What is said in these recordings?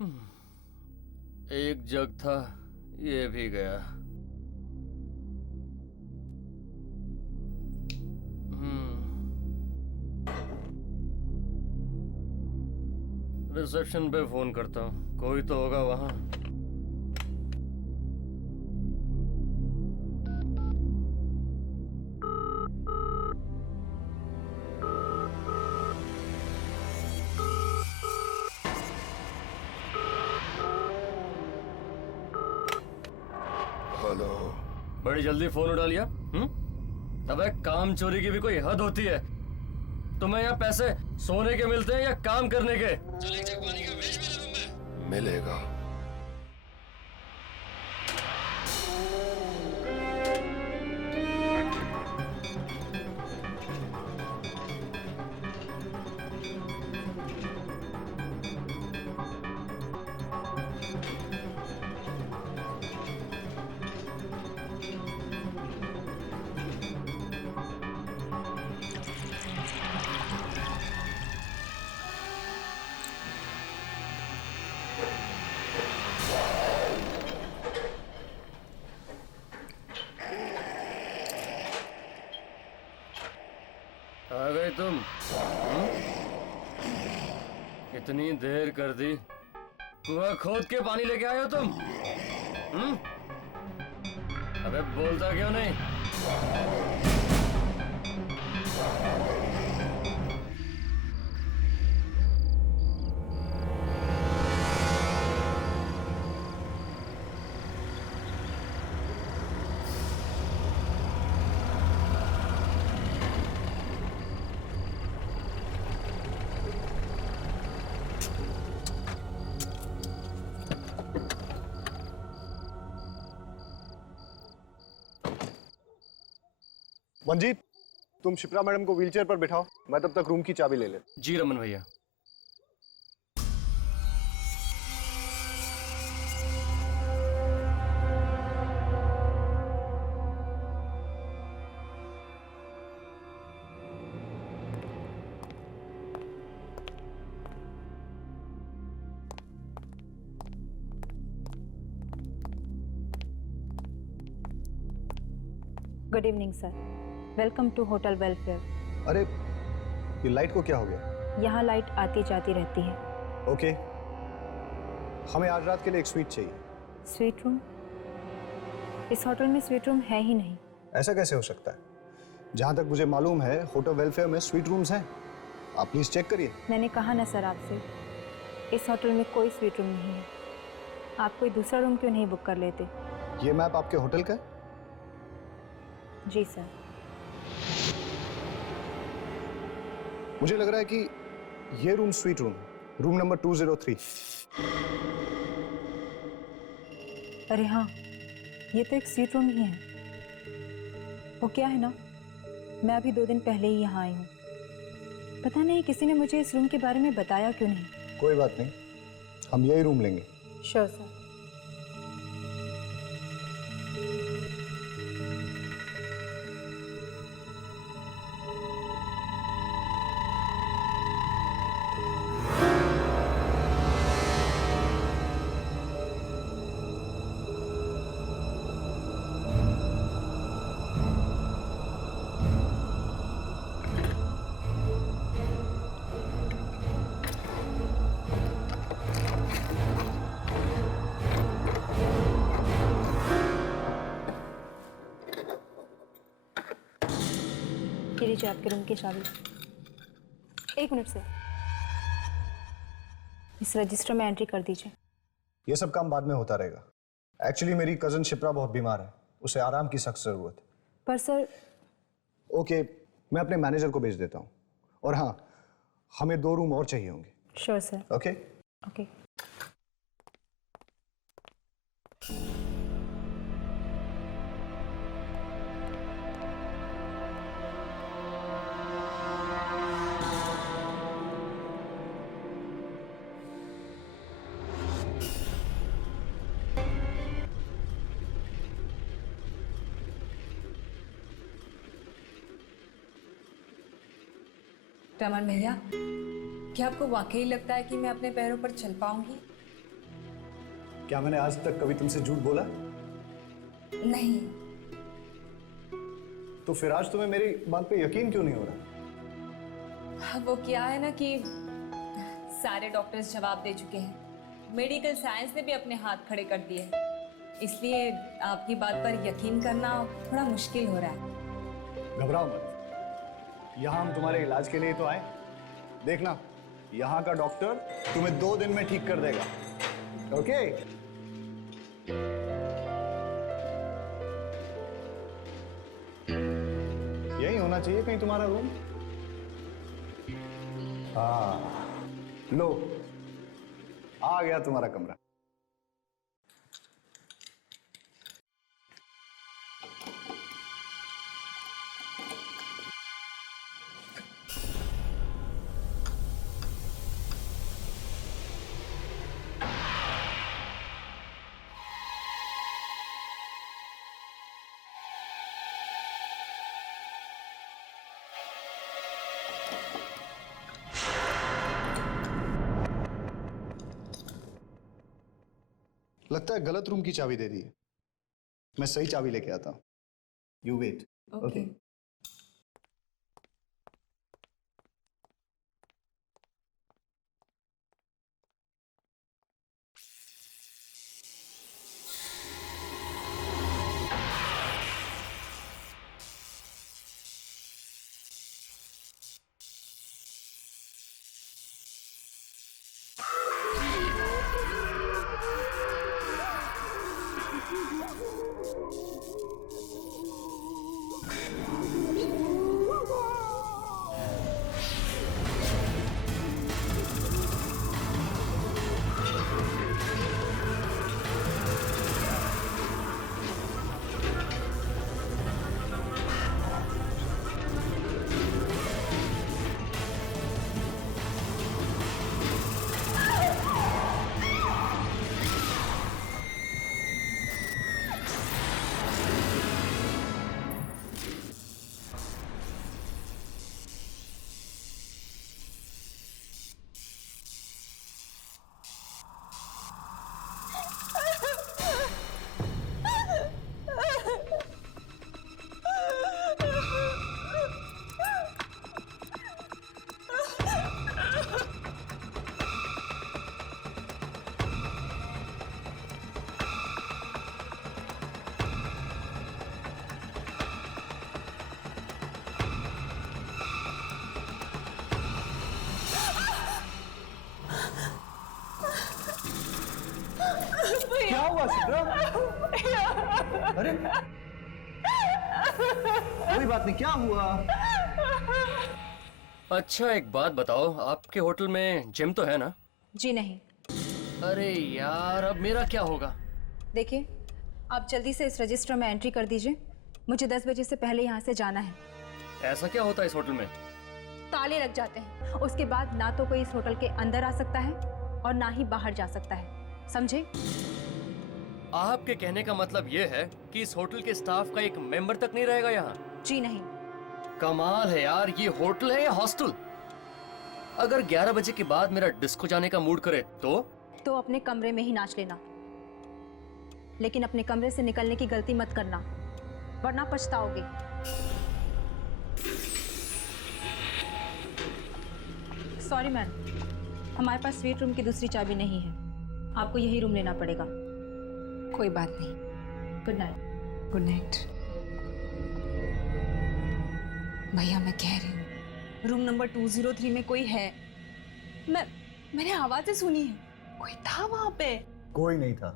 एक जग था, ये भी गया। रिसेप्शन पे फोन करता हूँ, कोई तो होगा वहां। हेलो। बड़ी जल्दी फोन उठा लिया। अबे काम चोरी की भी कोई हद होती है। तुम्हें यहाँ पैसे सोने के मिलते हैं या काम करने के? चल एक जग पानी का भेज मेरे रूम में। मिलेगा। आ गए तुम? इतनी देर कर दी, कुआं खोद के पानी लेके आए हो तुम? अबे बोलता क्यों नहीं? मंजीत, तुम शिप्रा मैडम को व्हीलचेयर पर बिठाओ, मैं तब तक रूम की चाबी ले ले। जी रमन भैया। Good evening sir, welcome to hotel Welfare. अरे ये लाइट को क्या हो गया? यहाँ लाइट आती जाती रहती है। ओके, हमें आज रात के लिए एक स्वीट चाहिए। Suite room? इस होटल में स्वीट रूम है ही नहीं। ऐसा कैसे हो सकता है? जहाँ तक मुझे मालूम है होटल वेलफेयर में स्वीट रूम्स हैं। आप प्लीज चेक करिए। मैंने कहा ना सर आपसे, इस होटल में कोई स्वीट रूम नहीं है। आप कोई दूसरा रूम क्यों नहीं बुक कर लेते? ये मैप आपके होटल का है? जी सर। मुझे लग रहा है कि ये room suite room, room number 203। अरे हाँ, ये तो एक स्वीट रूम ही है। वो क्या है ना, मैं अभी 2 दिन पहले ही यहाँ आई हूँ। पता नहीं किसी ने मुझे इस रूम के बारे में बताया क्यों नहीं। कोई बात नहीं, हम यही रूम लेंगे। Sure sir. ये लीजिए आपके रूम की चाबी। 1 मिनट सर, इस रजिस्टर में एंट्री कर दीजिए। ये सब काम बाद में होता रहेगा। एक्चुअली मेरी कजन शिप्रा बहुत बीमार है, उसे आराम की सख्त जरूरत है। पर सर। ओके, मैं अपने मैनेजर को भेज देता हूँ। और हाँ, हमें 2 रूम और चाहिए होंगे। Sure sir. Okay okay. Raman भैया, क्या आपको वाकई लगता है कि मैं अपने पैरों पर चल पाऊंगी? क्या मैंने आज तक कभी तुमसे झूठ बोला? नहीं। तो फिर आज तुम्हें मेरी बात पे यकीन क्यों नहीं हो रहा? वो क्या है ना कि सारे डॉक्टर्स जवाब दे चुके हैं, मेडिकल साइंस ने भी अपने हाथ खड़े कर दिए हैं, इसलिए आपकी बात पर यकीन करना थोड़ा मुश्किल हो रहा है। घबराओ मत, यहाँ हम तुम्हारे इलाज के लिए तो आए। देखना, यहाँ का डॉक्टर तुम्हें 2 दिन में ठीक कर देगा। ओके? यही होना चाहिए कहीं तुम्हारा रूम। हाँ, लो, आ गया तुम्हारा कमरा। लगता है गलत रूम की चाबी दे दी है। मैं सही चाबी लेके आता हूं। You wait. ओके। क्या हुआ सिद्रा? अरे कोई बात नहीं, क्या हुआ? अच्छा एक बात बताओ, आपके होटल में जिम तो है ना? जी नहीं। अरे यार, अब मेरा क्या होगा? देखिए, आप जल्दी से इस रजिस्टर में एंट्री कर दीजिए। मुझे 10 बजे से पहले यहाँ से जाना है। ऐसा क्या होता है इस होटल में? ताले लग जाते हैं, उसके बाद ना तो कोई इस होटल के अंदर आ सकता है और ना ही बाहर जा सकता है, समझे? आपके कहने का मतलब ये है कि इस होटल के स्टाफ का एक मेंबर तक नहीं रहेगा यहाँ? जी नहीं। कमाल है यार, ये होटल है या हॉस्टल? अगर 11 बजे के बाद मेरा डिस्को जाने का मूड करे तो अपने कमरे में ही नाच लेना, लेकिन अपने कमरे से निकलने की गलती मत करना, वरना पछताओगे। सॉरी मैम, हमारे पास स्वीट रूम की दूसरी चाबी नहीं है, आपको यही रूम लेना पड़ेगा। कोई बात नहीं। Good night. Good night. भैया मैं कह रही हूँ रूम नंबर 203 में कोई है। मैंने आवाजें सुनी है, कोई था वहां पे। कोई नहीं था,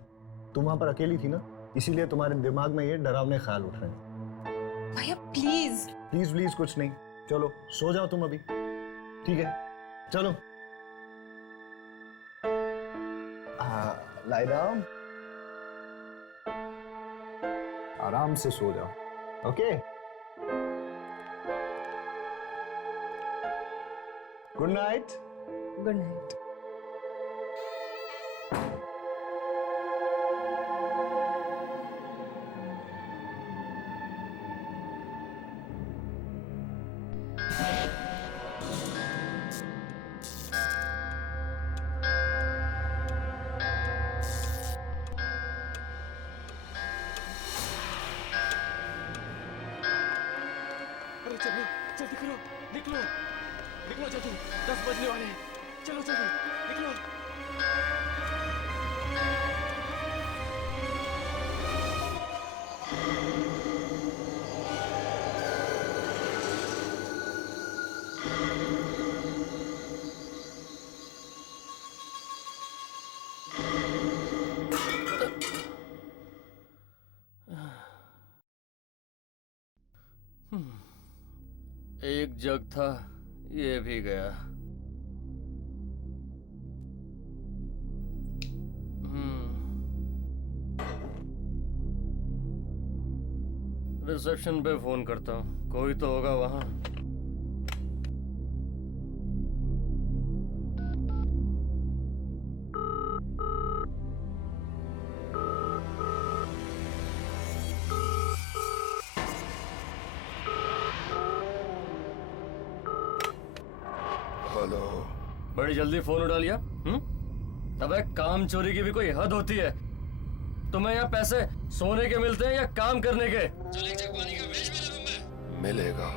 तुम वहां पर अकेली थी ना, इसीलिए तुम्हारे दिमाग में ये डरावने ख्याल उठ रहे हैं। भैया प्लीज। प्लीज प्लीज कुछ नहीं, चलो सो जाओ तुम अभी। ठीक है, चलो। लाई डाउन, आराम से सो जाओ। Okay, good night. Good night. निकलो निकलो जल्दी, 10 बजने वाले हैं। चलो चलो निकलो। एक जग था, ये भी गया। रिसेप्शन पे फोन करता हूँ, कोई तो होगा वहां। हेलो। बड़ी जल्दी फोन उठा लिया। अबे काम चोरी की भी कोई हद होती है। तुम्हें यहाँ पैसे सोने के मिलते हैं या काम करने के? चल एक जग पानी का भेज मेरे रूम में। मिलेगा।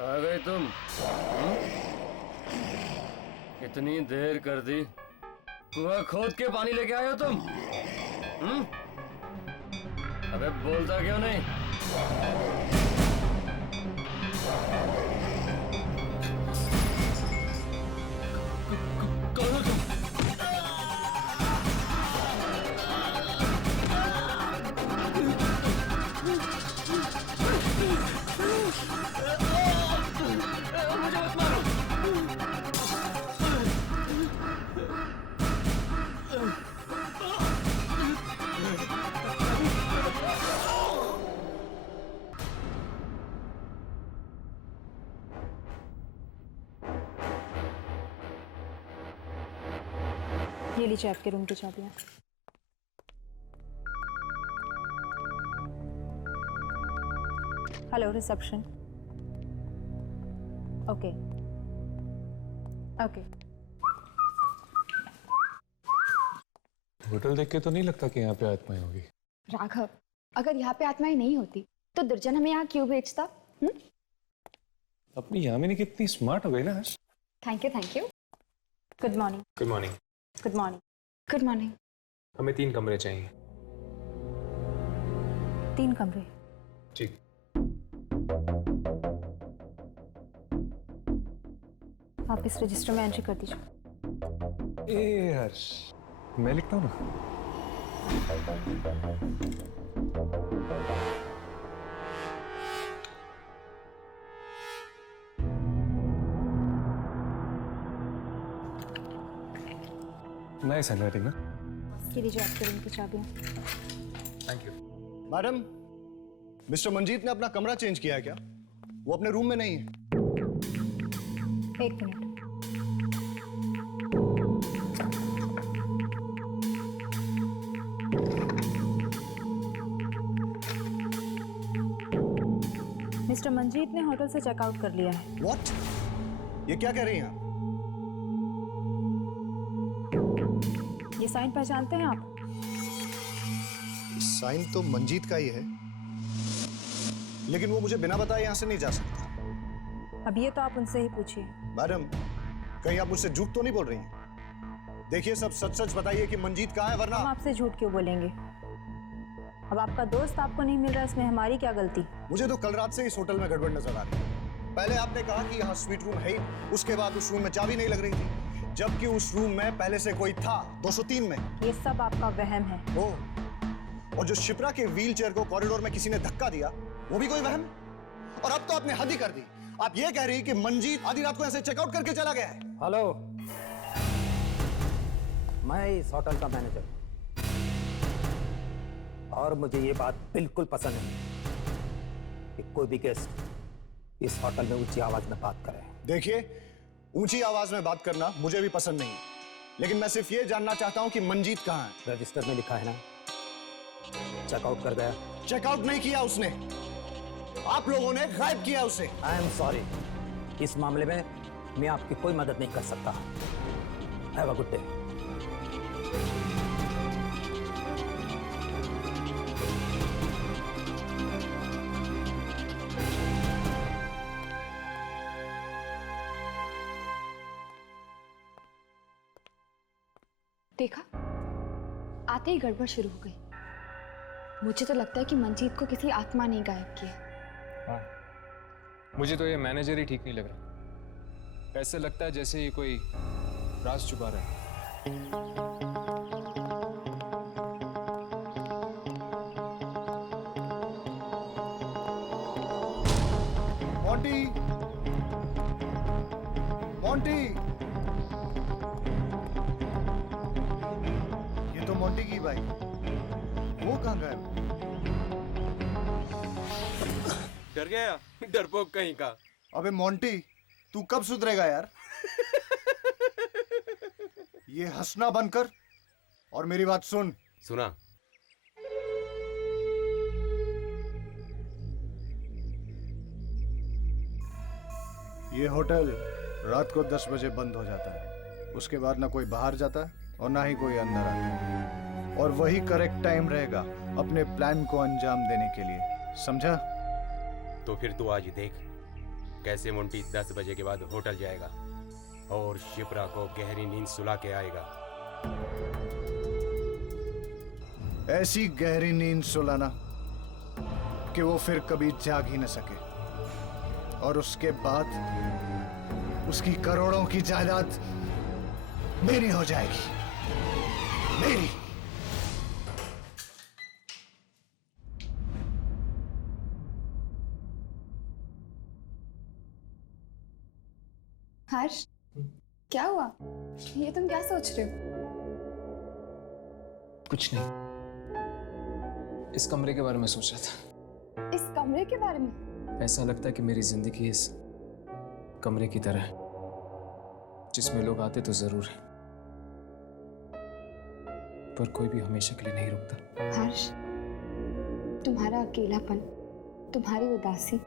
आ गए तुम? इतनी देर कर दी, कुआं खोद के पानी लेके आए हो तुम? अबे बोलता क्यों नहीं? कौन हो तुम? मुझे मत मारो। ये लीजिए आपके रूम की चाबियाँ। Hello reception. Okay okay. Hotel देख के तो नहीं लगता कि यहाँ पे आत्माएं होगी। राघव, अगर यहाँ पे आत्माएं नहीं होती तो दुर्जन हमें यहाँ क्यों भेजता? अपनी यामिनी कितनी स्मार्ट हो गई ना आज। Thank you thank you. Good morning. Good morning. Good morning. Good morning. हमें 3 कमरे चाहिए। 3 कमरे। ठीक। आप इस रजिस्टर में एंट्री कर दीजिए। ए हर्ष, मैं लिखता हूँ ना। नाइस हैंडराइटिंग ना। ये लीजिए आपके रूम की चाबियाँ। Thank you. Madam, mister Manjeet ने अपना कमरा चेंज किया है क्या? वो अपने रूम में नहीं है। 1 मिनट। मिस्टर मंजीत ने होटल से चेकआउट कर लिया है। What? ये क्या कह रही हैं आप? ये साइन पहचानते हैं आप? साइन तो मंजीत का ही है, लेकिन वो मुझे बिना बताए यहां से नहीं जा सकता। अब ये तो आप उनसे ही पूछिए। मैडम, कहीं आप मुझसे झूठ तो नहीं बोल रही हैं? देखिए, सब सच सच बताइए कि मंजीत कहाँ है, वरना हम आपसे झूठ क्यों बोलेंगे? अब आपका दोस्त आपको नहीं मिल रहा, इसमें हमारी क्या गलती? मुझे तो कल रात से इस होटल में गड़बड़ नजर आ रही है। पहले आपने कहा कि यहाँ स्वीट रूम है ही, उसके बाद उस रूम में चाबी नहीं लग रही थी, जबकि उस रूम में पहले से कोई था 203 में। ये सब आपका वहम है। ओह, और जो शिप्रा के व्हील चेयर को कॉरिडोर में किसी ने धक्का दिया, वो भी कोई वहम? और अब तो आपने हद ही कर दी। आप ये कह रही कि मंजीत आधी रात को ऐसे चेकआउट करके चला गया है? हेलो, मैं इस होटल का मैनेजर। और मुझे ये बात बिल्कुल पसंद है कि कोई भी गेस्ट इस होटल में ऊंची आवाज में बात करे। देखिए, ऊंची आवाज में बात करना मुझे भी पसंद नहीं, लेकिन मैं सिर्फ ये जानना चाहता हूं कि मंजीत कहाँ है। रजिस्टर में लिखा है ना, चेकआउट कर गया। चेकआउट नहीं किया उसने, आप लोगों ने गायब किया उसे। आई एम सॉरी, इस मामले में मैं आपकी कोई मदद नहीं कर सकता। Have a good day. देखा, आते ही गड़बड़ शुरू हो गई। मुझे तो लगता है कि मंजीत को किसी आत्मा ने गायब किया। हाँ, मुझे तो ये मैनेजर ही ठीक नहीं लग रहा। ऐसा लगता है जैसे ये कोई राज छुपा रहा है। मोंटी, मोंटी, ये तो मोंटी की बाइक, वो कहाँ गायब? डर गया, डरपोक कहीं का। अबे मोंटी, तू कब सुधरेगा यार? ये हंसना बंद कर और मेरी बात सुन। सुना। ये होटल रात को 10 बजे बंद हो जाता है। उसके बाद ना कोई बाहर जाता और ना ही कोई अंदर आता, और वही करेक्ट टाइम रहेगा अपने प्लान को अंजाम देने के लिए, समझा? तो फिर तू आज देख कैसे मोंटी 10 बजे के बाद होटल जाएगा और शिप्रा को गहरी नींद सुला के आएगा। ऐसी गहरी नींद सुलाना कि वो फिर कभी जाग ही न सके, और उसके बाद उसकी करोड़ों की जायदाद मेरी हो जाएगी, मेरी। हर्ष, क्या हुआ? ये तुम क्या सोच रहे हो? कुछ नहीं, इस कमरे के बारे में सोच रहा था। इस कमरे के बारे में? ऐसा लगता है कि मेरी जिंदगी इस कमरे की तरह है, जिसमें लोग आते तो जरूर है, पर कोई भी हमेशा के लिए नहीं रुकता। हर्ष, तुम्हारा अकेलापन, तुम्हारी उदासी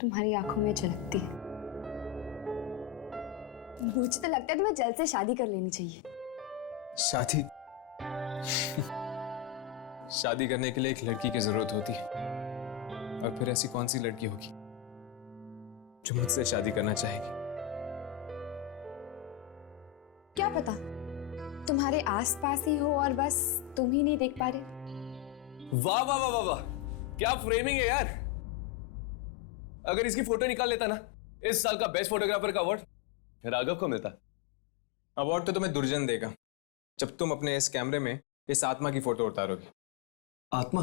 तुम्हारी आंखों में झलकती है। मुझे तो लगता है तुम्हें जल्द से शादी कर लेनी चाहिए। शादी? शादी करने के लिए एक लड़की की जरूरत होती है, और फिर ऐसी कौन सी लड़की होगी जो मुझसे शादी करना चाहेगी? क्या पता तुम्हारे आसपास ही हो और बस तुम ही नहीं देख पा रहे। वाह वाह वाह वाह वाह, क्या फ्रेमिंग है यार। अगर इसकी फोटो निकाल लेता ना, इस साल का बेस्ट फोटोग्राफर का अवार्ड राघव को मिलता। अवार्ड तो तुम्हें दुर्जन देगा जब तुम अपने इस कैमरे में इस आत्मा की फोटो उतारोगे। आत्मा?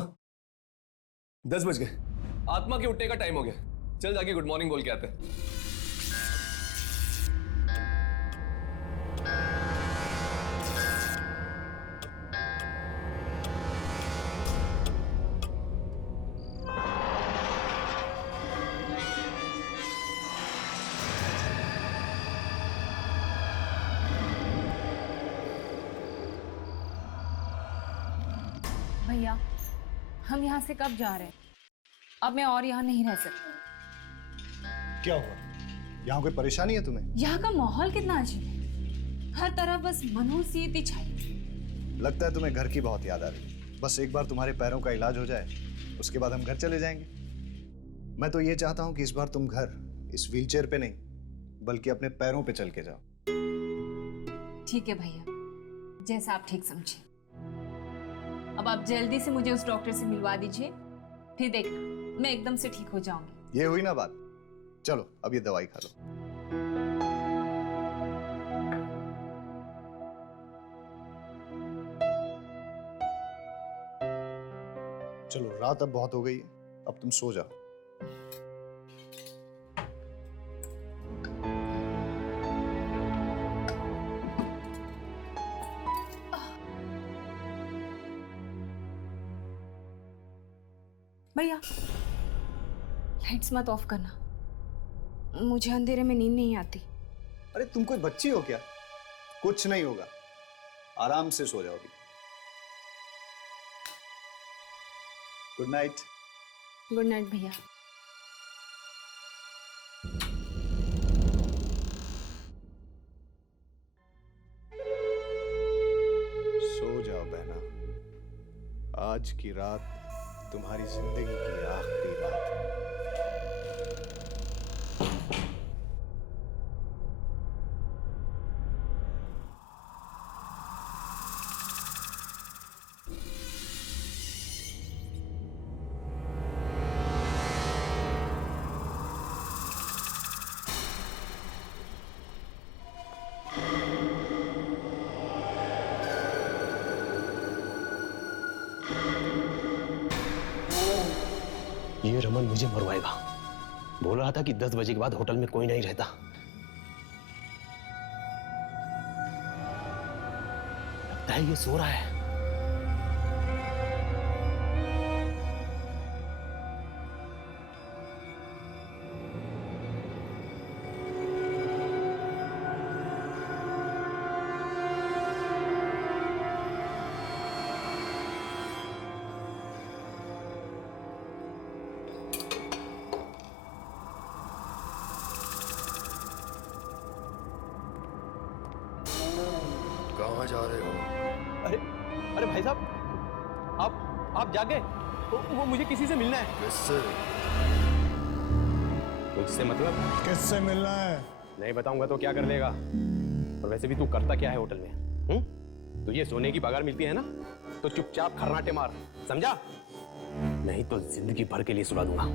10 बज गए, आत्मा के उठने का टाइम हो गया। चल जाके गुड मॉर्निंग बोल के आते हैं। भैया, हम यहाँ से कब जा रहे हैं? अब मैं और यहाँ नहीं रह सकती। क्या हुआ? यहाँ कोई परेशानी है तुम्हें? यहाँ का माहौल कितना अजीब है, हर तरफ बस मनहूसियत छाई। लगता है तुम्हें घर की बहुत याद आ रही। बस एक बार तुम्हारे पैरों का इलाज हो जाए, उसके बाद हम घर चले जाएंगे। मैं तो ये चाहता हूँ कि इस बार तुम घर इस व्हीलचेयर पे नहीं, बल्कि अपने पैरों पे चल के जाओ। ठीक है भैया, जैसा आप ठीक समझे। अब आप जल्दी से मुझे उस डॉक्टर से मिलवा दीजिए, फिर देखना मैं एकदम से ठीक हो जाऊंगी। ये हुई ना बात। चलो अब ये दवाई खा लो। चलो, रात अब बहुत हो गई है, अब तुम सो जाओ। भैया लाइट्स मत ऑफ करना, मुझे अंधेरे में नींद नहीं आती। अरे तुम कोई बच्ची हो क्या? कुछ नहीं होगा, आराम से सो जाओगी। Good night. गुड नाइट भैया। सो जाओ बहना, आज की रात तुम्हारी जिंदगी की आखिरी रात है। ये रमन मुझे मरवाएगा। बोल रहा था कि 10 बजे के बाद होटल में कोई नहीं रहता। लगता है ये सो रहा है। कहाँ जा रहे हो? अरे अरे भाई साहब, आप जागे? वो मुझे किसी से मिलना है। किससे? मुझसे मतलब? किससे मिलना है? नहीं बताऊंगा तो क्या कर लेगा? और वैसे भी तू करता क्या है होटल में? तुझे सोने की पगार मिलती है ना, तो चुपचाप खर्राटे मार, समझा? नहीं तो जिंदगी भर के लिए सुला दूंगा।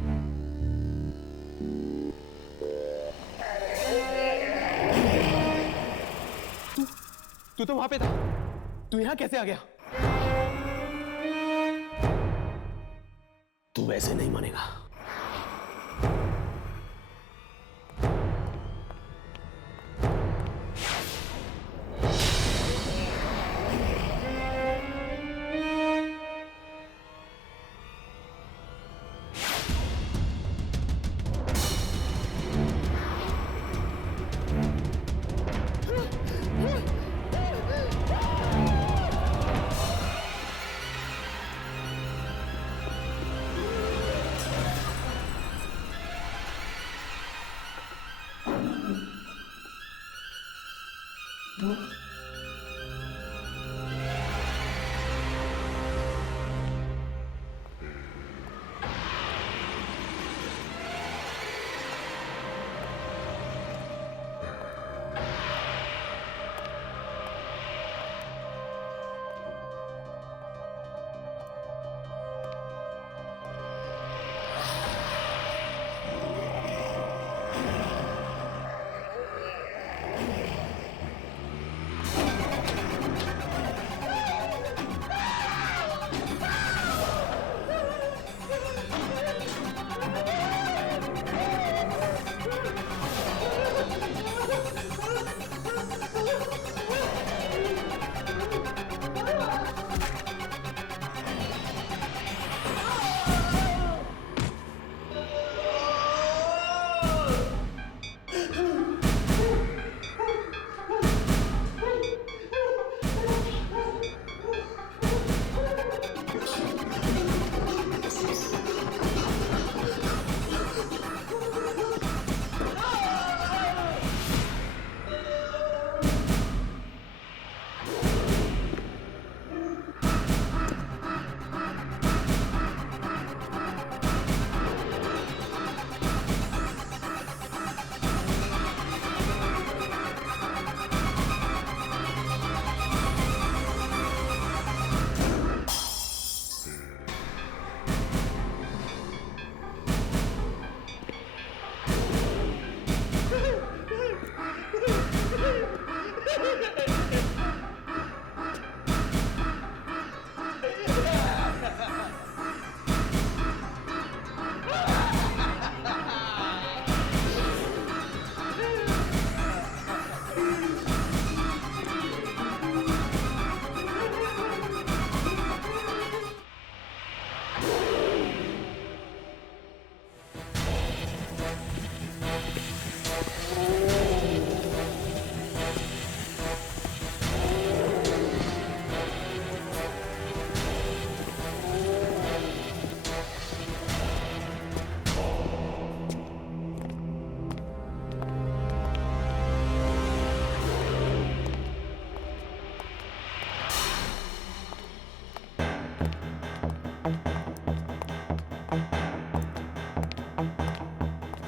तू तो वहां पे था, तू यहां कैसे आ गया? तू वैसे नहीं मानेगा।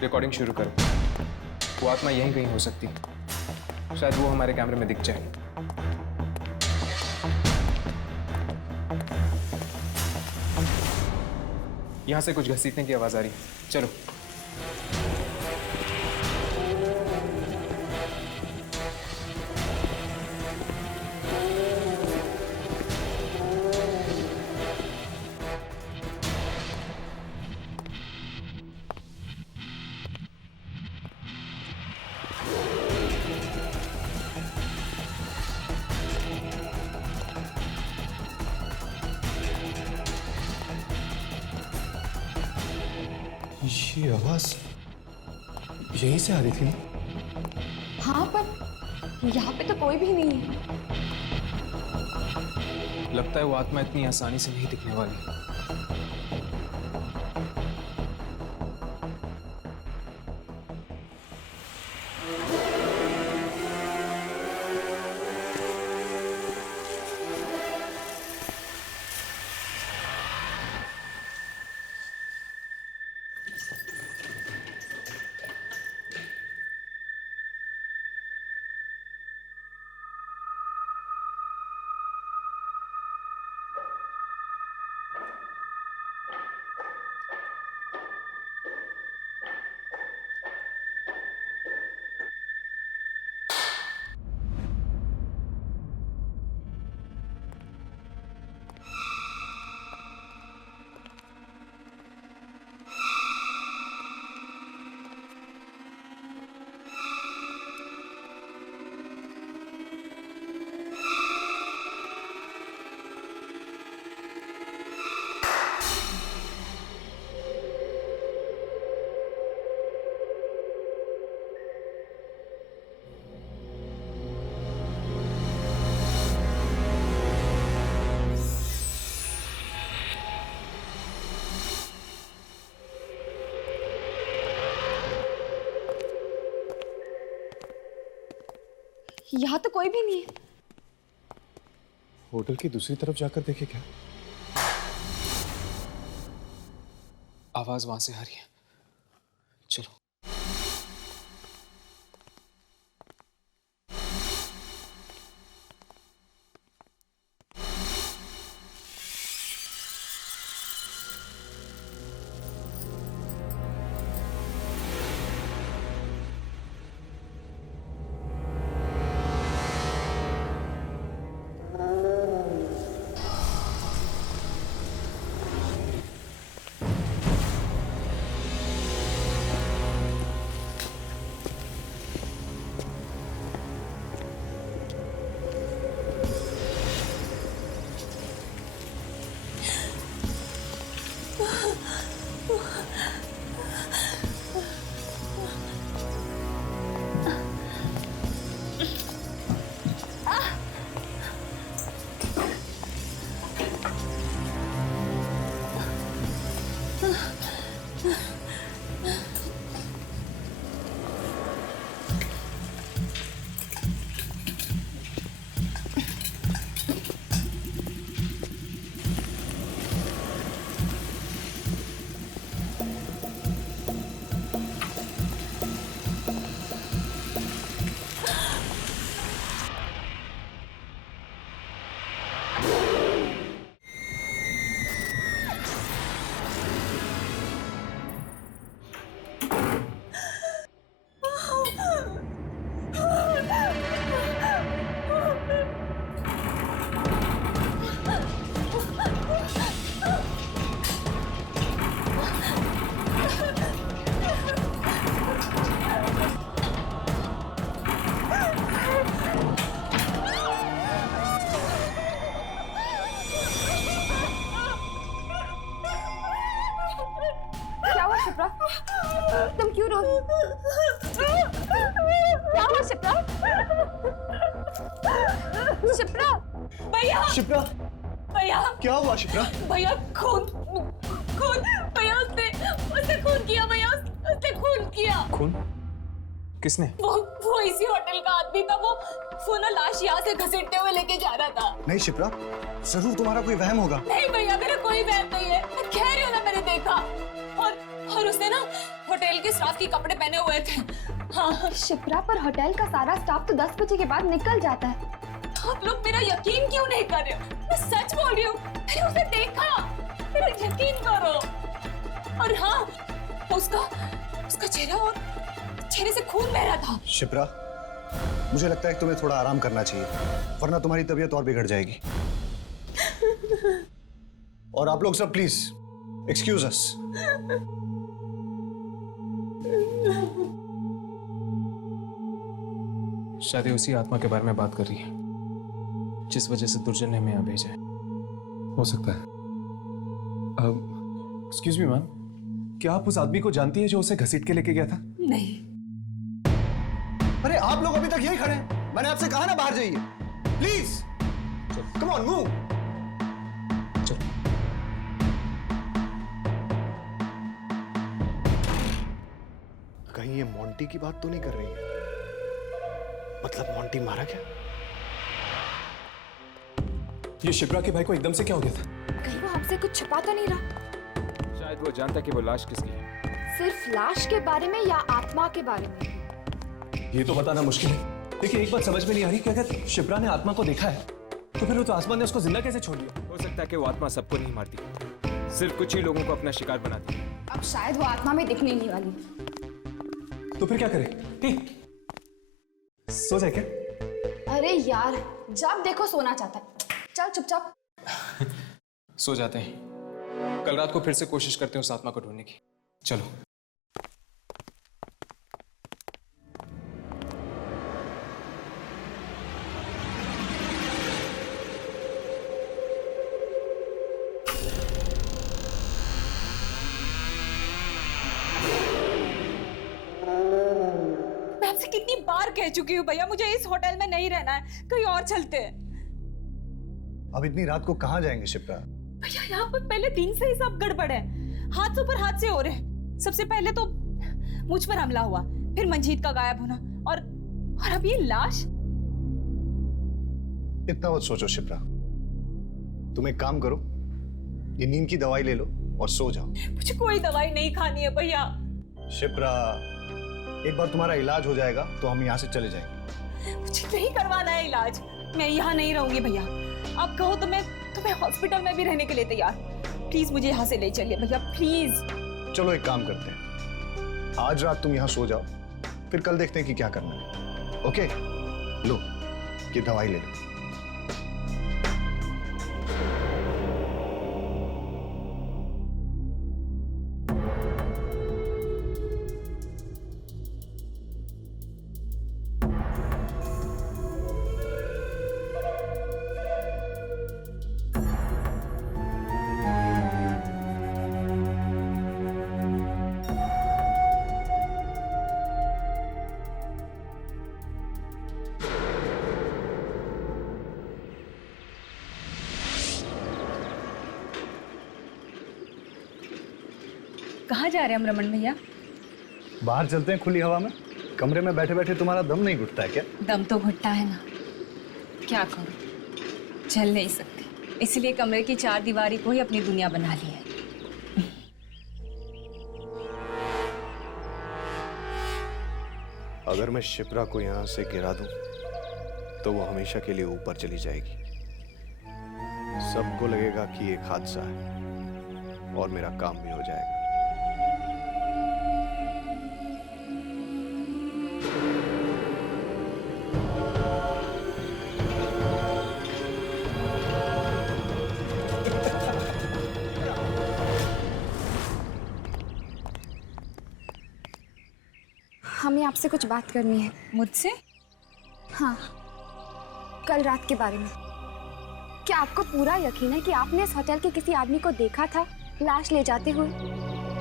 रिकॉर्डिंग शुरू करो। वो आत्मा यहीं कहीं हो सकती है, शायद वो हमारे कैमरे में दिख जाए। यहां से कुछ घसीटने की आवाज आ रही है, चलो। ये आवाज यहीं से आ रही थी ना? हाँ, पर यहाँ पे तो कोई भी नहीं है। लगता है वो आत्मा इतनी आसानी से नहीं दिखने वाली। यहाँ तो कोई भी नहीं है। होटल की दूसरी तरफ जाकर देखे क्या? आवाज वहां से आ रही है, चलो। शिप्रा, तुम क्यों रो रही? क्या हुआ शिप्रा? शिप्रा, भैया, शिप्रा, भैया, क्या हुआ शिप्रा? भैया खून, खून, भैया उसने खून किया, भैया उसने खून किया। खून? किसने? वो इसी होटल का आदमी था। वो ना लाश यहाँ से घसीटते हुए लेके जा रहा था। नहीं शिप्रा, जरूर तुम्हारा कोई वहम होगा। नहीं भैया, मेरा कोई वहम नहीं है। मैं कह रही हूँ ना, मैंने देखा। और उसने ना होटल के स्टाफ के कपड़े पहने हुए थे। हाँ, शिप्रा, पर होटल का सारा स्टाफ तो 10 बजे के बाद निकल जाता है। आप लोग मेरा यकीन क्यों नहीं कर रहे हो? मैं सच बोल रही हूँ, मैंने उसे देखा, मेरा यकीन करो। और हाँ, उसका चेहरा और चेहरे से खून बह रहा था। शिप्रा, मुझे लगता है कि तुम्हें थोड़ा आराम करना चाहिए, वरना तुम्हारी तबीयत और बिगड़ जाएगी। और आप लोग सब प्लीज एक्सक्यूज अस। शायद उसी आत्मा के बारे में बात कर रही है जिस वजह से दुर्जन ने हमें यहाँ भेजा है। हो सकता है। एक्सक्यूज मी मैम, क्या आप उस आदमी को जानती हैं जो उसे घसीट के लेके गया था? नहीं। अरे आप लोग अभी तक यही खड़े हैं? मैंने आपसे कहा ना बाहर जाइए। Please come on, move. कहीं ये मोंटी की बात तो नहीं कर रही है? मतलब मोंटी मारा क्या? ये शिप्रा के भाई को एकदम से क्या हो गया था? कहीं वो हमसे कुछ छुपा तो नहीं रहा? शायद वो जानता कि वो लाश किसकी है। सिर्फ लाश के बारे में या आत्मा के बारे में? ये तो बताना मुश्किल है। देखिए, एक बात समझ में नहीं आ रही कि अगर शिप्रा ने आत्मा को देखा है तो फिर वो तो आसमान ने उसको जिंदा कैसे छोड़ दिया? हो सकता है कि वो आत्मा सबको नहीं मारती, सिर्फ कुछ ही लोगों को अपना शिकार बनाती है। अब शायद वो आत्मा में दिखने नहीं वाली। तो फिर क्या करें? सो जाए क्या? अरे यार, जब देखो सोना चाहता है। चल चुपचाप सो जाते हैं। कल रात को फिर से कोशिश करते हैं उस आत्मा को ढूंढने की। चलो। मैं आपसे कितनी बार कह चुकी हूँ भैया, मुझे इस होटल में नहीं रहना है, कहीं और चलते हैं। अब इतनी रात को कहाँ जाएंगे शिप्रा? भैया यहाँ पर पहले दिन से ही सब गड़बड़ है, हाथ पर हाथ से हो रहे हैं। सबसे पहले तो मुझ पर हमला हुआ, फिर मंजीत का गायब होना, और अब ये लाश। इतना मत सोचो शिप्रा, तुम एक काम करो, ये नींद की दवाई ले लो और सो जाओ। मुझे कोई दवाई नहीं खानी है भैया। शिप्रा, एक बार तुम्हारा इलाज हो जाएगा तो हम यहाँ से चले जाएंगे। मुझे नहीं करवाना है इलाज, मैं यहाँ नहीं रहूंगी भैया। आप कहो तो मैं तुम्हें हॉस्पिटल में भी रहने के लिए तैयार। प्लीज मुझे यहाँ से ले चलिए भैया, प्लीज। चलो एक काम करते हैं, आज रात तुम यहाँ सो जाओ, फिर कल देखते हैं कि क्या करना है। ओके, लो ये दवाई ले लो। कहाँ जा रहे हैं हम रमन भैया? बाहर चलते हैं खुली हवा में। कमरे में बैठे बैठे तुम्हारा दम नहीं घुटता है क्या? दम तो घुटता है ना, क्या करूं, चल नहीं सकती, इसलिए कमरे की चार दीवारी को ही अपनी दुनिया बना ली है। अगर मैं शिप्रा को यहाँ से गिरा दूं, तो वो हमेशा के लिए ऊपर चली जाएगी। सबको लगेगा कि एक हादसा है और मेरा काम भी हो जाएगा। हमें आपसे कुछ बात करनी है। मुझसे? हाँ, कल रात के बारे में। क्या आपको पूरा यकीन है कि आपने इस होटल के किसी आदमी को देखा था लाश ले जाते हुए?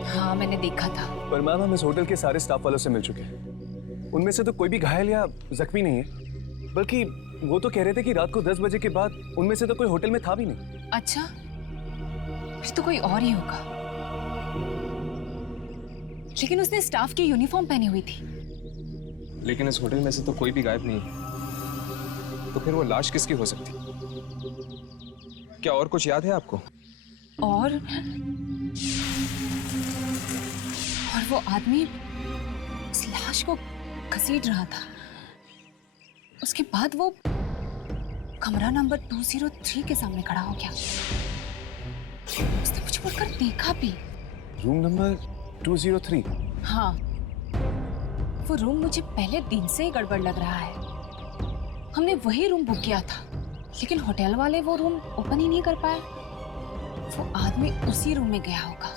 हाँ, मैंने देखा था। पर मैम, हम इस होटल के सारे स्टाफ वालों से मिल चुके हैं, उनमें से तो कोई भी घायल या जख्मी नहीं है। बल्कि वो तो कह रहे थे कि रात को 10 बजे के बाद उनमें से तो कोई होटल में था भी नहीं। अच्छा, फिर तो कोई और ही होगा। लेकिन उसने स्टाफ की यूनिफॉर्म पहनी हुई थी। लेकिन इस होटल में से तो कोई भी गायब नहीं है, तो फिर वो लाश किसकी हो सकती? क्या और कुछ याद है आपको? और वो आदमी उस लाश को घसीट रहा था। उसके बाद वो कमरा नंबर 203 के सामने खड़ा हो गया। उसने मुझे मुड़कर देखा भी। Room number 203? हाँ, वो रूम मुझे पहले दिन से ही गड़बड़ लग रहा है। हमने वही रूम बुक किया था, लेकिन होटल वाले वो रूम ओपन ही नहीं कर पाए। वो आदमी उसी रूम में गया होगा।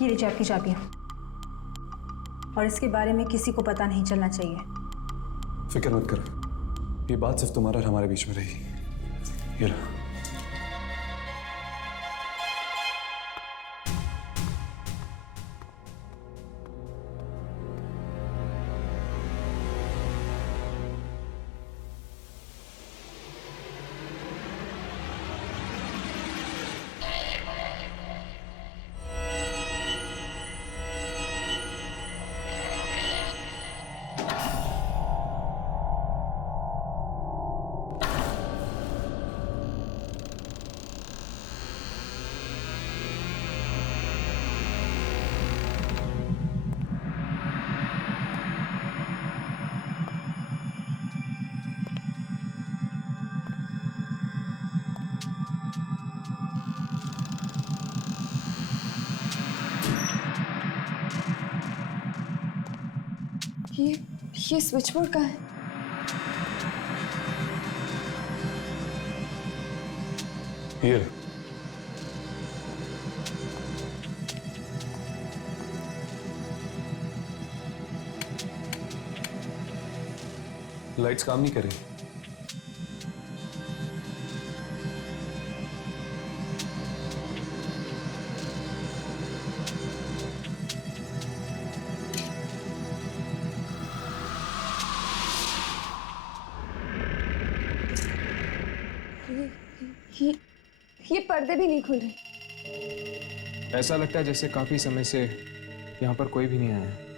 ये लीजिए आपकी चाबियाँ, और इसके बारे में किसी को पता नहीं चलना चाहिए। फिक्र मत करो, ये बात सिर्फ तुम्हारा और हमारे बीच में रहेगी। ये लो। ये स्विच बोर्ड का है। ये लाइट्स काम नहीं कर रही। ये पर्दे भी नहीं खुल रहे। ऐसा लगता है जैसे काफी समय से यहाँ पर कोई भी नहीं आया है।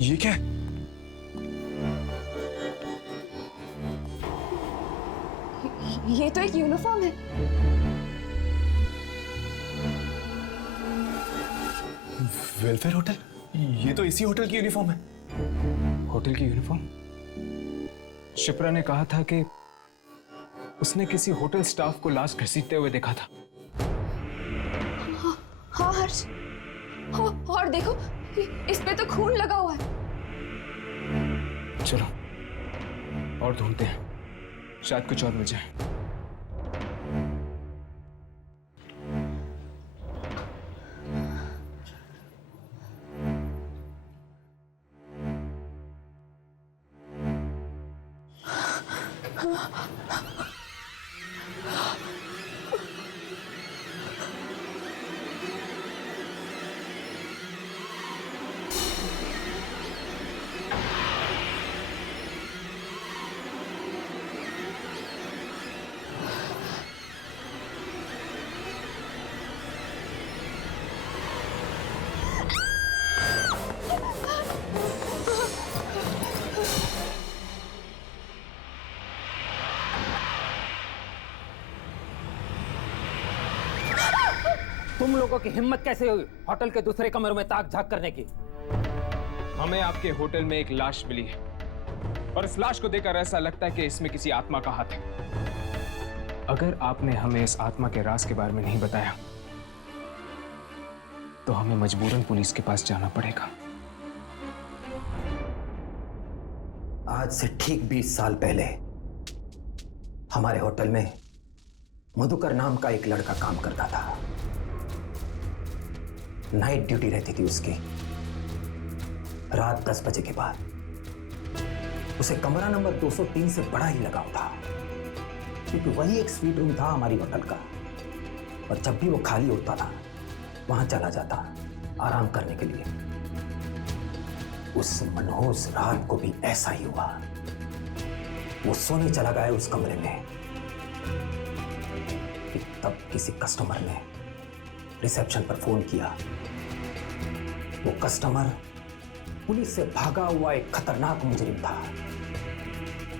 ये क्या है? ये तो एक यूनिफॉर्म है। Welfare hotel? ये तो इसी होटल की यूनिफॉर्म है। होटल की यूनिफॉर्म? शिप्रा ने कहा था कि उसने किसी होटल स्टाफ को लाश घसीटते हुए देखा था। हाँ हर्ष, और देखो इस पे तो खून लगा हुआ है। चलो और ढूंढते हैं, शायद कुछ और मिल जाए। तुम लोगों की हिम्मत कैसे हुई होटल के दूसरे कमरे में ताक झांक करने की? हमें आपके होटल में एक लाश मिली है और इस लाश को देखकर ऐसा लगता है कि इसमें किसी आत्मा का हाथ है। अगर आपने हमें इस आत्मा के राज के बारे में नहीं बताया तो हमें मजबूरन पुलिस के पास जाना पड़ेगा। आज से ठीक 20 साल पहले हमारे होटल में मधुकर नाम का एक लड़का काम करता था। नाइट ड्यूटी रहती थी उसकी। रात 10 बजे के बाद उसे कमरा नंबर 203 से बड़ा ही लगाव था, क्योंकि वही एक स्वीट रूम था हमारी होटल का। और जब भी वो खाली होता था वहां चला जाता आराम करने के लिए। उस मनहूस रात को भी ऐसा ही हुआ। वो सोने चला गया उस कमरे में कि तब किसी कस्टमर ने रिसेप्शन पर फोन किया। वो कस्टमर पुलिस से भागा हुआ एक खतरनाक मुजरिम था।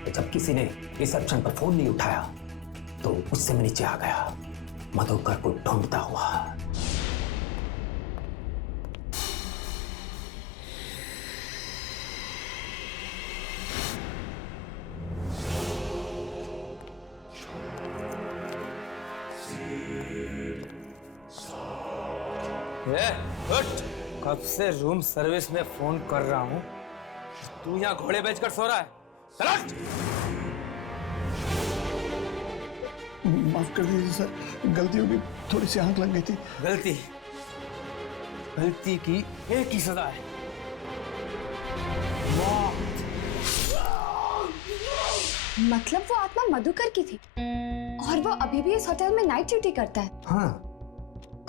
जब किसी ने रिसेप्शन पर फोन नहीं उठाया तो उससे मैं नीचे आ गया, मधुकर को ढूंढता हुआ। कब से रूम सर्विस में फोन कर रहा हूँ, तू यहाँ घोड़े बेचकर सो रहा है? चल माफ कर दीजिए सर, गलती होगी, थोड़ी सी आंख लग गई थी। गलती की एक ही सजा है, मतलब वो आत्मा मधुकर की थी और वो अभी भी इस होटल में नाइट ड्यूटी करता है। हाँ,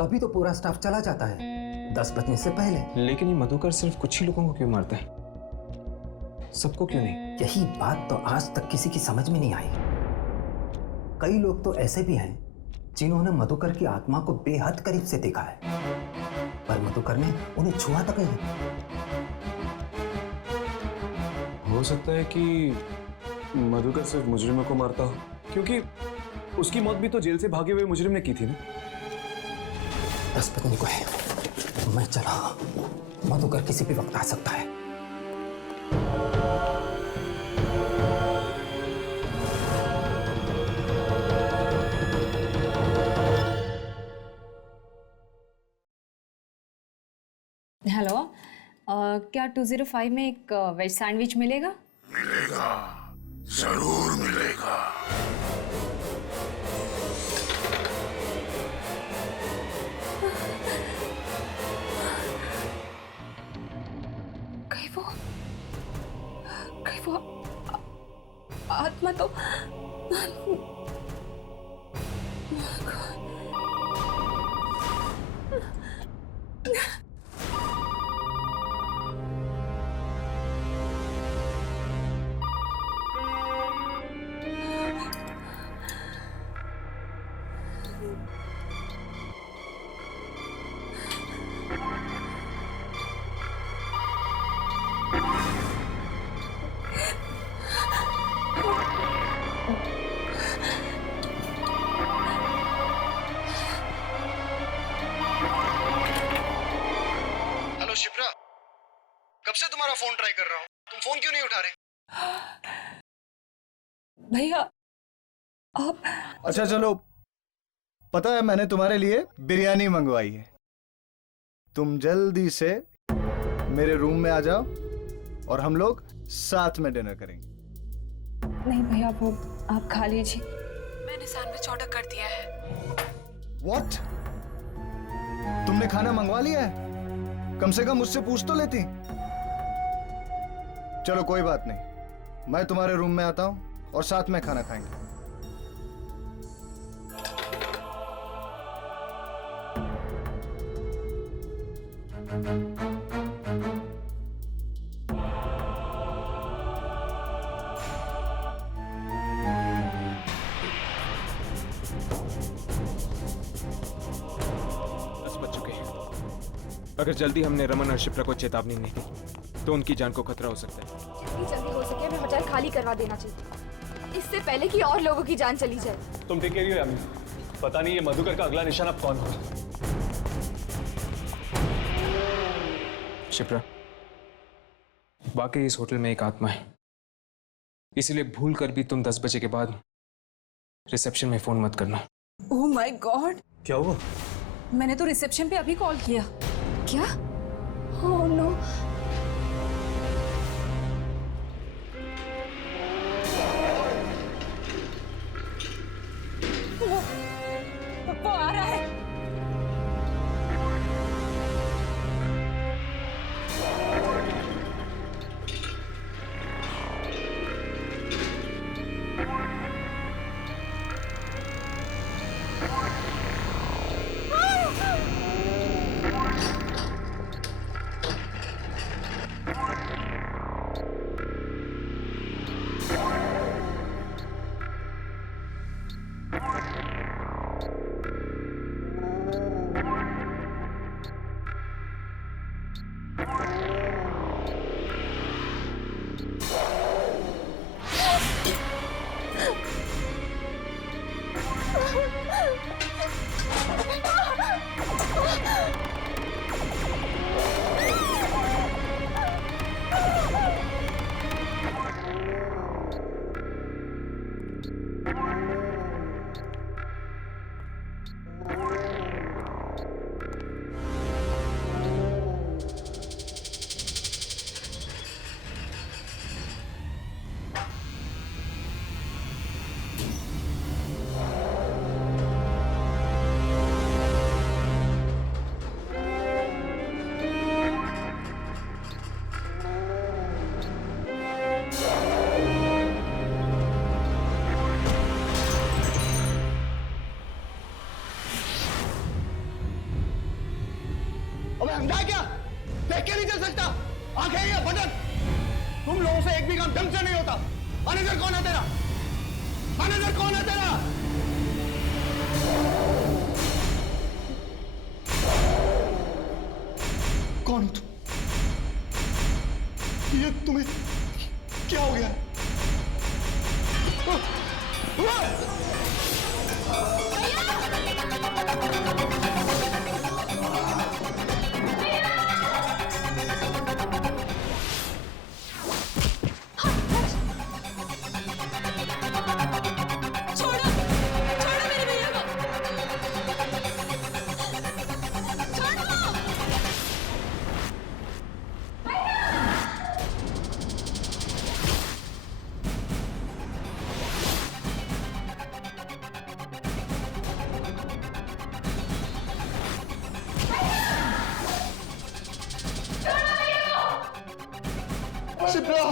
तभी तो पूरा स्टाफ चला जाता है 10 बजने से पहले। लेकिन ये मधुकर सिर्फ कुछ ही लोगों को क्यों मारता है, सबको क्यों नहीं? यही बात तो आज तक किसी की समझ में नहीं आई। कई लोग तो ऐसे भी हैं जिन्होंने मधुकर की आत्मा को बेहद करीब से देखा है, पर मधुकर ने उन्हें छुआ तक नहीं। हो सकता है कि मधुकर सिर्फ मुजरिमों को मारता हो, क्योंकि उसकी मौत भी तो जेल से भागे हुए मुजरिम ने की थी ना। 10 बजने को है, मैं चला। मधुकर किसी भी वक्त आ सकता है। हेलो, क्या 205 में एक वेज सैंडविच मिलेगा? मिलेगा, जरूर मिलेगा। कहीं वो आत्मा तो शिप्रा, कब से तुम्हारा फोन ट्राई कर रहा हूँ, तुम फोन क्यों नहीं उठा रहे? भैया आप... अच्छा चलो, पता है मैंने तुम्हारे लिए बिरयानी मंगवाई है। तुम जल्दी से मेरे रूम में आ जाओ और हम लोग साथ में डिनर करेंगे। नहीं भैया, वो आप खा लीजिए। मैंने सैंडविच ऑर्डर कर दिया है। What? तुमने खाना मंगवा लिया है? कम से कम मुझसे पूछ तो लेती। चलो कोई बात नहीं, मैं तुम्हारे रूम में आता हूं और साथ में खाना खाएंगे। अगर जल्दी हमने रमन और शिप्रा को चेतावनी नहीं दी तो उनकी जान को खतरा हो सकता है। जितनी जल्दी हो सके हमें होटल खाली करवा देना चाहिए, इससे पहले कि और लोगों की जान चली जाए। तुम ठीक कह रही हो यामी, पता नहीं ये मधुकर का अगला निशाना अब कौन होगा। शिप्रा, वाकई इस होटल में एक आत्मा है, इसलिए भूल कर भी तुम 10 बजे के बाद रिसेप्शन में फोन मत करना। ओह माय गॉड, क्या हुआ? मैंने तो रिसेप्शन पे अभी कॉल किया। क्या? Oh no. वो आ रहा है। अबे अंधा क्या? देख के नहीं चल सकता? आंखें या बटन? तुम लोगों से एक भी काम ढंग से नहीं होता। मैनेजर कौन है तेरा? मैनेजर कौन है तेरा? कौन हो तुम? ये तुम्हें क्या हो गया? शिप्रा!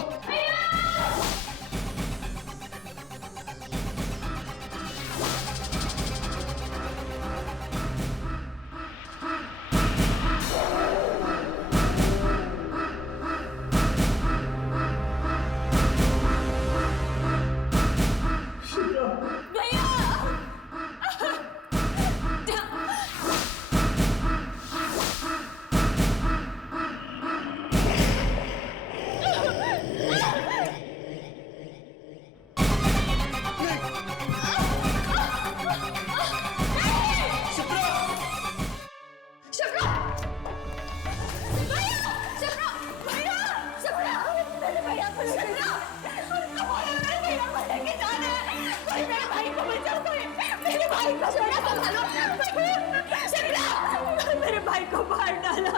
मेरे भाई को मार डाला।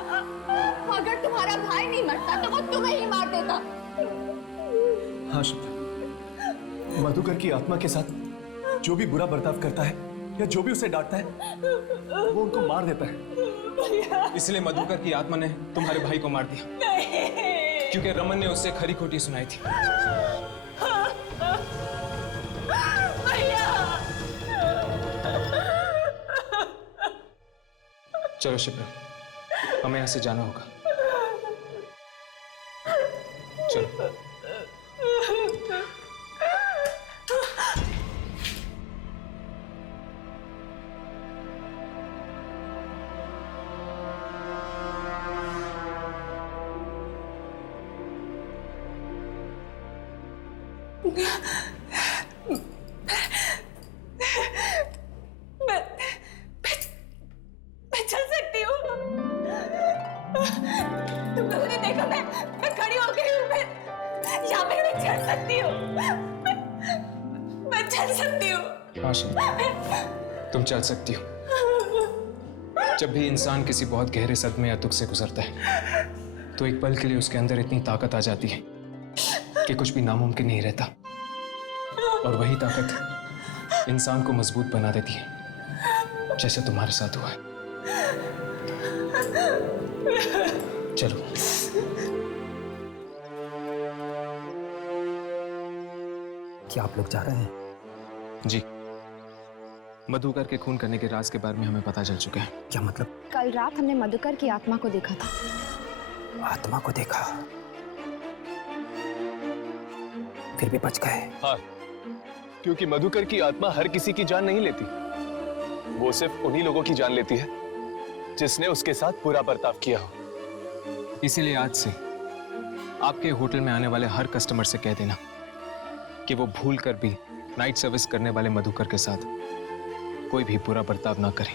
अगर तुम्हारा भाई नहीं मरता तो वो तुम्हें ही मार देता। हाँ शिप्रा, मधुकर की आत्मा के साथ जो भी बुरा बर्ताव करता है या जो भी उसे डांटता है वो उनको मार देता है। इसलिए मधुकर की आत्मा ने तुम्हारे भाई को मार दिया। क्योंकि रमन ने उससे खरी खोटी सुनाई थी। चलो शिप्रा, हमें यहाँ से जाना होगा। चलो। मैं चल सकती हूँ। तुम लोगों ने देखा मैं खड़ी हो गई हूँ। मैं यहाँ पे मैं चल सकती हूँ। मैं चल सकती हूँ। हाँ शिप्रा, तुम चल सकती हो। जब भी इंसान किसी बहुत गहरे सदमे या दुख से गुजरता है तो एक पल के लिए उसके अंदर इतनी ताकत आ जाती है कि कुछ भी नामुमकिन नहीं रहता, और वही ताकत इंसान को मजबूत बना देती है। जैसे तुम्हारे साथ हुआ है। चलो। क्या आप लोग जा रहे हैं? जी, मधुकर के खून करने के राज के बारे में हमें पता चल चुका है। क्या मतलब? कल रात हमने मधुकर की आत्मा को देखा था। आत्मा को देखा, फिर भी बच गए। हाँ, क्योंकि मधुकर की आत्मा हर किसी की जान नहीं लेती। वो सिर्फ उन्हीं लोगों की जान लेती है जिसने उसके साथ बुरा बर्ताव किया हो। इसीलिए आज से आपके होटल में आने वाले हर कस्टमर से कह देना कि वो भूल कर भी नाइट सर्विस करने वाले मधुकर के साथ कोई भी बुरा बर्ताव ना करें।